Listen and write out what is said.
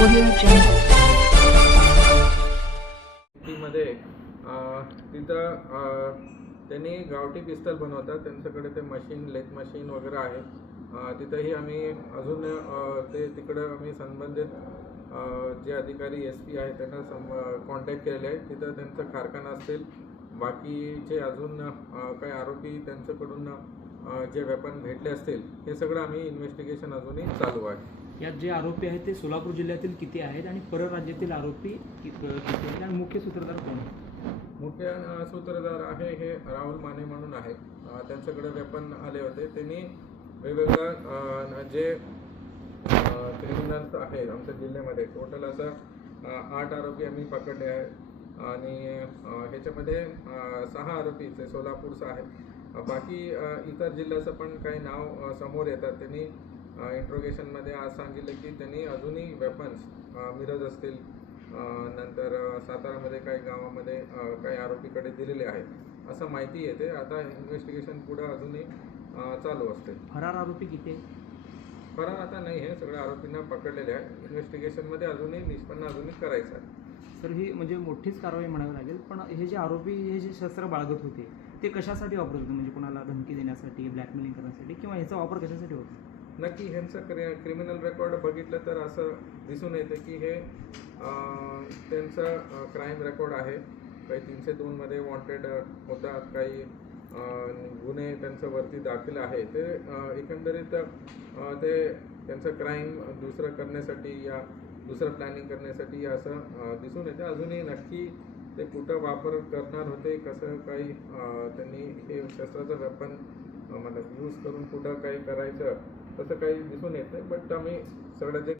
मध्ये तिथं त्यांनी गावठी पिस्तल बनवतात, त्यांच्याकडे ते मशीन लेथ मशीन वगैरे आहे. तिथंही आम्ही अजून ते तिकडं आम्ही संबंधित जे अधिकारी SP आहेत त्यांना कॉन्टॅक्ट केलेले आहे. तिथं त्यांचं कारखाना असेल, बाकीचे अजून काही आरोपी त्यांच्याकडून जे वेपन भेटले असतील हे सगळं आम्ही इन्व्हेस्टिगेशन अजूनही चालू आहे. यात जे आरोपी आहेत ते सोलापूर जिल्ह्यातील किती आहेत आणि परराज्यातील आरोपी किती आहेत आणि मुख्य सूत्रधार कोण आहे? मुख्य सूत्रधार आहे हे राहुल माने म्हणून आहे. त्यांच्याकडे वेपन आले होते. त्यांनी वेगवेगळ्या जे क्रिमिनल्स आहेत आमच्या जिल्ह्यामध्ये टोटल असं 8 आरोपी आम्ही पकडले आहेत आणि ह्याच्यामध्ये 6 आरोपी ते सोलापूरचं आहे. बाकी इतर जिल्ह्याचं पण काही नाव समोर येतात. त्यांनी इंट्रोगेशनमध्ये आज सांगितलं की त्यांनी अजूनही वेपन्स मिरज असतील, नंतर सातारामध्ये काही गावामध्ये काही आरोपीकडे दिलेले आहेत असं माहिती येते. आता इन्व्हेस्टिगेशन पुढे अजूनही चालू असते. फरार आरोपी किती? फरार आता नाही आहे, सगळ्या आरोपींना पकडलेले आहे. इन्व्हेस्टिगेशनमध्ये अजूनही निष्पन्न अजूनही करायचं आहे. सर, ही म्हणजे मोठीच कारवाई म्हणावी लागेल. पण हे जे आरोपी हे जे शस्त्र बाळगत होते ते कशासाठी वापरत होते? म्हणजे कोणाला धमकी देण्यासाठी, ब्लॅकमेलिंग करण्यासाठी, किंवा याचा वापर कशासाठी होतो? नक्की ह्यांचं क्रिमिनल रेकॉर्ड बघितलं तर असं दिसून येते की हे त्यांचं क्राईम रेकॉर्ड आहे. काही 302 मध्ये वॉन्टेड होतात, काही गुन्हे त्यांच्यावरती दाखल आहे. ते एकंदरीत ते त्यांचं क्राईम दुसरं करण्यासाठी या दुसरं प्लॅनिंग करण्यासाठी असं दिसून येते. अजूनही नक्की ते कुठं वापर करणार होते, कसं काही त्यांनी हे शस्त्राचं वेपन मतलब यूज करून कुठं काही करायचं तसं काही दिसून येत नाही. बट आम्ही सगळं जे